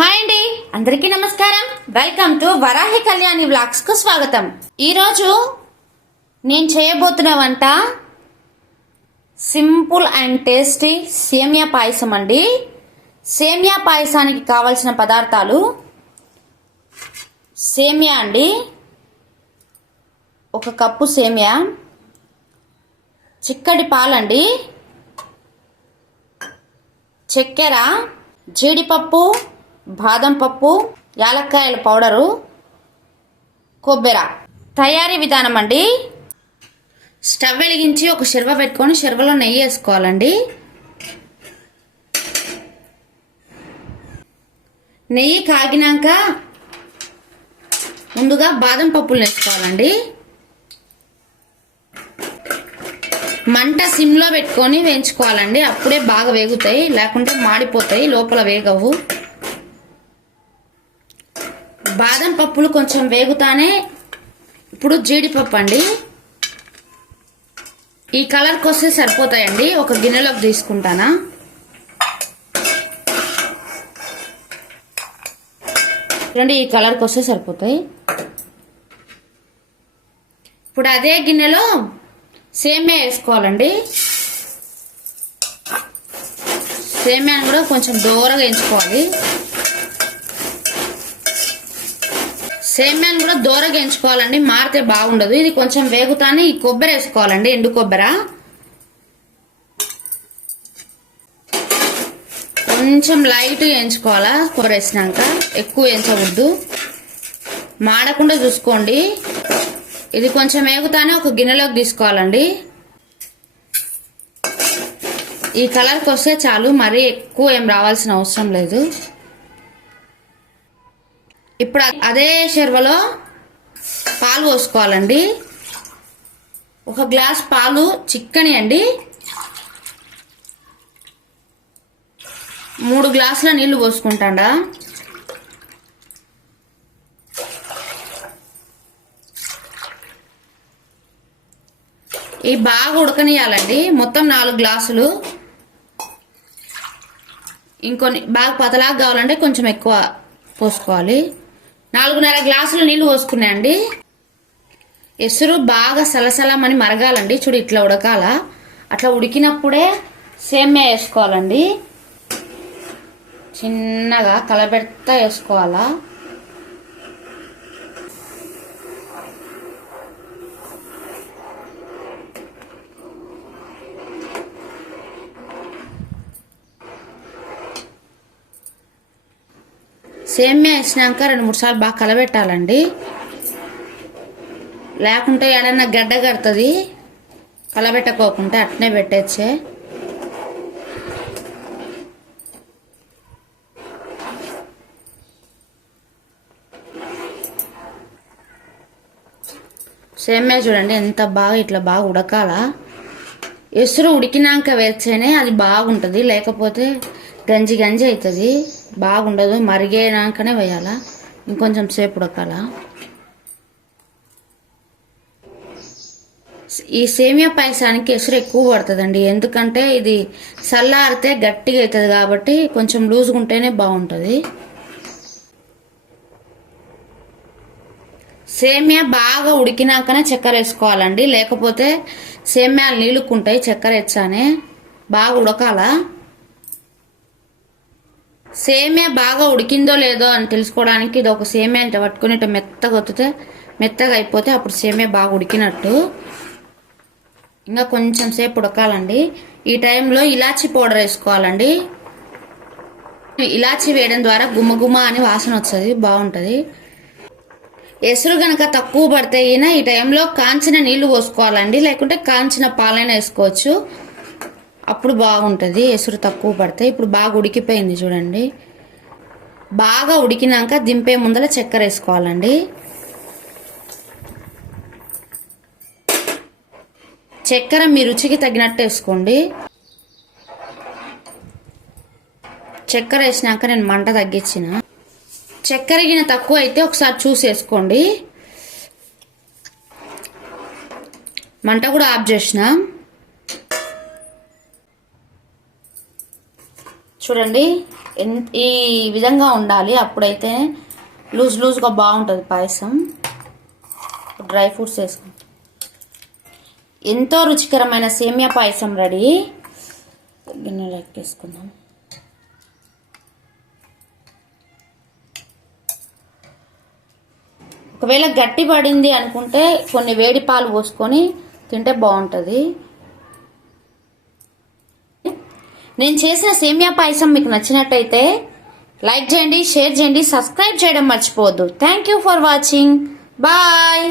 Hi అండి. అందరికీ నమస్కారం. వెల్కమ్ టు వరాహి కళ్యాణి వ్లాగ్స్కు స్వాగతం. ఈరోజు నేను చేయబోతున్న వంట సింపుల్ అండ్ టేస్టీ సేమియా పాయసం అండి. సేమియా పాయసానికి కావలసిన పదార్థాలు సేమియా అండి. ఒక కప్పు సేమియా. చిక్కటి పాలండి. చక్కెర జీడిపప్పు బాదం పప్పు యాలక్కాయల పౌడరు కొబ్బెర. తయారీ విధానం అండి. స్టవ్ వెలిగించి ఒక శిర్వ పెట్టుకొని శిర్వలో నెయ్యి వేసుకోవాలండి. నెయ్యి కాగినాక ముందుగా బాదం పప్పులు వేసుకోవాలండి. మంట సిమ్లో పెట్టుకొని వేయించుకోవాలండి. అప్పుడే బాగా వేగుతాయి లేకుంటే మాడిపోతాయి లోపల వేగవు. బాదం పప్పులు కొంచెం వేగుతానే ఇప్పుడు జీడిపప్పు అండి. ఈ కలర్కి వస్తే సరిపోతాయండి. ఒక గిన్నెలోకి తీసుకుంటానా. చూడండి ఈ కలర్కి వస్తే సరిపోతాయి. ఇప్పుడు అదే గిన్నెలో సేమే వేసుకోవాలండి. సేమియాను కూడా కొంచెం దూరగా ఎంచుకోవాలి. సేమ్యాన్ కూడా దూరగా ఎంచుకోవాలండి. మారితే బాగుండదు. ఇది కొంచెం వేగుతానే ఈ కొబ్బరి వేసుకోవాలండి. ఎండు కొబ్బర. కొంచెం లైట్గా ఎంచుకోవాలా? కొబ్బరి వేసినాక. ఎక్కువ ఎంచవద్దు మాడకుండా చూసుకోండి. ఇది కొంచెం వేగుతానే ఒక గిన్నెలోకి తీసుకోవాలండి. ఈ కలర్కి వస్తే చాలు. మరీ ఎక్కువ ఏం రావాల్సిన అవసరం లేదు. ఇప్పుడు అదే షెర్వలో పాలు పోసుకోవాలండి. ఒక గ్లాస్ పాలు చిక్కని అండి. మూడు గ్లాసుల నీళ్ళు పోసుకుంటాడా. ఈ బాగా ఉడకనియాలండి. మొత్తం నాలుగు గ్లాసులు. ఇంకొన్ని బాగా పతలాగా కావాలంటే కొంచెం ఎక్కువ పోసుకోవాలి. నాలుగున్నర గ్లాసులు నీళ్ళు పోసుకున్నాయండి. ఎసురు బాగా సలసలమని మరగాలండి. చూడు ఇట్లా ఉడకాల. అట్లా ఉడికినప్పుడే సేమ్యా వేసుకోవాలండి. చిన్నగా కలబెడతా వేసుకోవాలా. సేమ్యా వేసినాక రెండు మూడు సార్లు బాగా కలబెట్టాలండి. లేకుంటే ఏడన్నా గడ్డ కడుతుంది కలబెట్టకోకుండా అట్నే పెట్టచ్చే. సేమ్యా చూడండి ఎంత బాగా ఇట్లా బాగా ఉడకాల. ఎసురు ఉడికినాక వేస్తేనే అది బాగుంటుంది లేకపోతే గంజి గంజి అవుతుంది బాగుండదు మరిగేనాకనే వేయాలా? ఇంకొంచెం సేపు ఉడకాల? ఈ సేమియా పాయసానికి ఎసురు ఎక్కువ పడుతుందండి. ఎందుకంటే ఇది చల్లారితే గట్టిగా అవుతుంది కాబట్టి కొంచెం లూజ్గా ఉంటేనే బాగుంటుంది. సేమియా బాగా ఉడికినాకనే చక్కెర వేసుకోవాలండి. లేకపోతే సేమ్యాలు నీళ్ళుకుంటాయి చక్కెర వేసానే బాగా ఉడకాల? సేమియా బాగా ఉడికిందో లేదో అని తెలుసుకోవడానికి ఇది ఒక సేమియా అంటే. పట్టుకుని ఇట్లా మెత్తగా వత్తితే మెత్తగా అయిపోతే అప్పుడు సేమియా బాగా ఉడికినట్టు. ఇంకా కొంచెం సేపు ఉడకాలండి. ఈ టైంలో ఇలాచి పౌడర్ వేసుకోవాలండి. ఇలాచి వేయడం ద్వారా గుమ్మ అని వాసన వస్తుంది బాగుంటుంది. ఎసురు కనుక తక్కువ పడితే అయినా ఈ టైంలో కాంచిన నీళ్ళు పోసుకోవాలండి. లేకుంటే కాంచిన పాలైనా వేసుకోవచ్చు. అప్పుడు బాగుంటుంది ఎసురు తక్కువ పడతాయి. ఇప్పుడు బాగా ఉడికిపోయింది చూడండి. బాగా ఉడికినాక దింపే ముందర చక్కెర వేసుకోవాలండి. చక్కెర మీ రుచికి తగినట్టు వేసుకోండి. చక్కెర వేసినాక నేను మంట తగ్గించిన. చక్కెర గిన తక్కువ అయితే ఒకసారి చూసి వేసుకోండి. మంట కూడా ఆఫ్ చేసినా. చూడండి. ఈ విధంగా ఉండాలి. అప్పుడైతే లూజ్ లూజ్గా బాగుంటుంది పాయసం. డ్రై ఫ్రూట్స్ వేసుకుంటాం. ఎంతో రుచికరమైన సేమియా పాయసం రెడీ. గిన్నెలో ఎక్కేసుకుందాం ఒకవేళ గట్టి పడింది అనుకుంటే కొన్ని వేడి పాలు పోసుకొని తింటే బాగుంటుంది. నేను చేసిన సేమియా పాయసం మీకు నచ్చినట్టయితే లైక్ చేయండి షేర్ చేయండి సబ్స్క్రైబ్ చేయడం మర్చిపోవద్దు. Thank you for watching bye